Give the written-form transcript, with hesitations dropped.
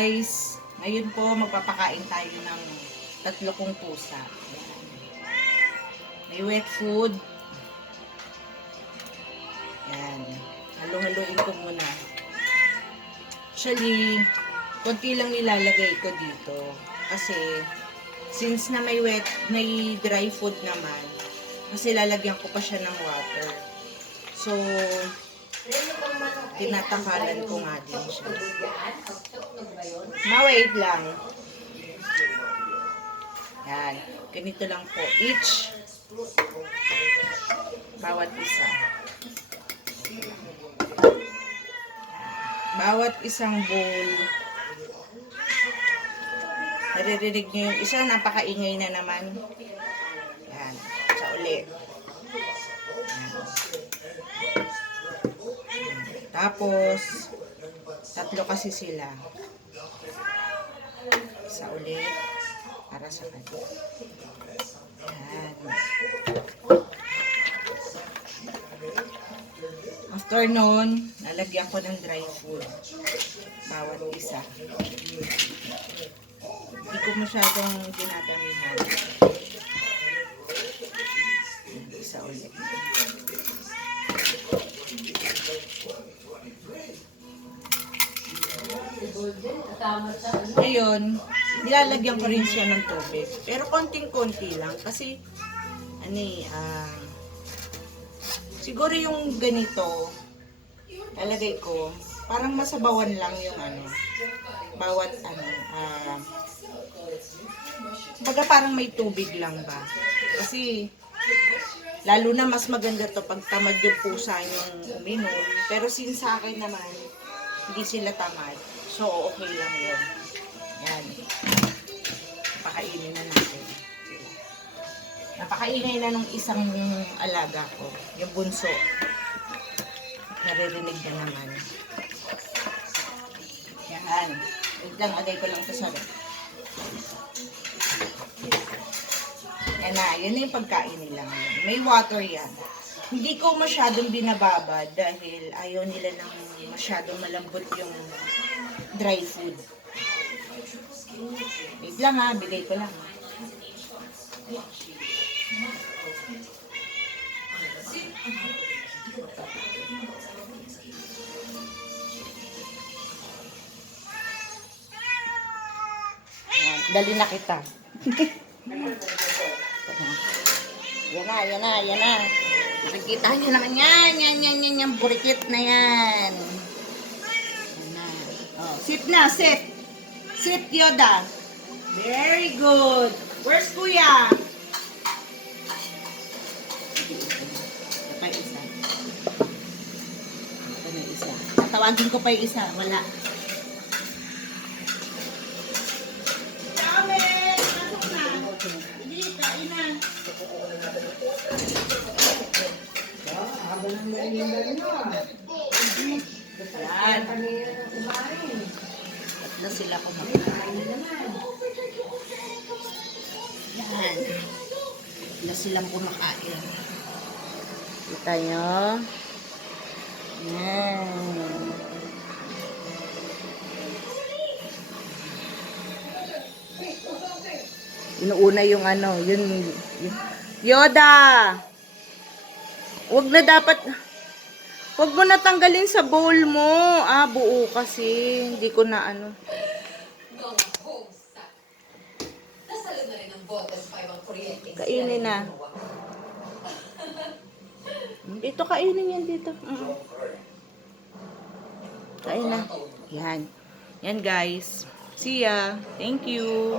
guys, ngayon po magpapakain tayo ng 3 kong pusa. Ayan. May wet food. Ayan. Halo-haloin ko muna. Actually, konti lang nilalagay ko dito. Kasi, since na may dry food naman, kasi lalagyan ko pa siya ng water. So, tinatangkalan ko nga din siya. Ma-wait lang. Yan. Ganito lang po. Each. Bawat isa. Bawat isang bowl. Naririnig nyo yung isa. Napakaingay na naman. Yan. Sa uli. Yan. Tapos, 3 kasi sila. Sa ulit, para sa kanya. Yan. After nun, lalagyan ko ng dry food. Bawat isa. Hindi ko masyadong dinadamihan. Isa ulit. Ngayon, nilalagyan ko rin siya ng tubig. Pero konting-konti lang. Kasi, siguro yung ganito, lalagay ko, parang masabawan lang yung bawat baga parang may tubig lang ba. Kasi, lalo na mas maganda to pag tamad yung pusa yung uminom. Pero since sa akin naman, hindi sila tamad. So, okay lang yun. Yan. Napakainin na natin. Napakainay na nung isang alaga ko. Yung bunso. Naririnig na naman. Yan. Wait lang, agay ko lang ito sa rin. Yan na. Yan na yung pagkain nila ngayon. May water yan. Hindi ko masyadong binababa dahil ayaw nila ng masyadong malambot yung dry food. Wait lang ha, bigay ko lang. Dali na kita. Yan na, yan na, yan na. Nakikita nyo naman yan. Yan, burikit na yan. Yan na. Oh, sit na, sit. Sit, Yoda. Very good. Where's Kuya? Ito pa yung isa. Ito na isa. Tatawagin ko pa yung isa. Wala. Dami! Pasok na. Hindi, kain na. Yan. Na sila kumakain. Yan. Na silang kumakain. Kita nyo? Yan. Inuuna yung yun. Yoda! Wag na dapat... Huwag mo natanggalin sa bowl mo. Buo kasi. Hindi ko na Kainin na. Dito, kainin yan dito. Kain na. Yan. Yan guys. See ya. Thank you.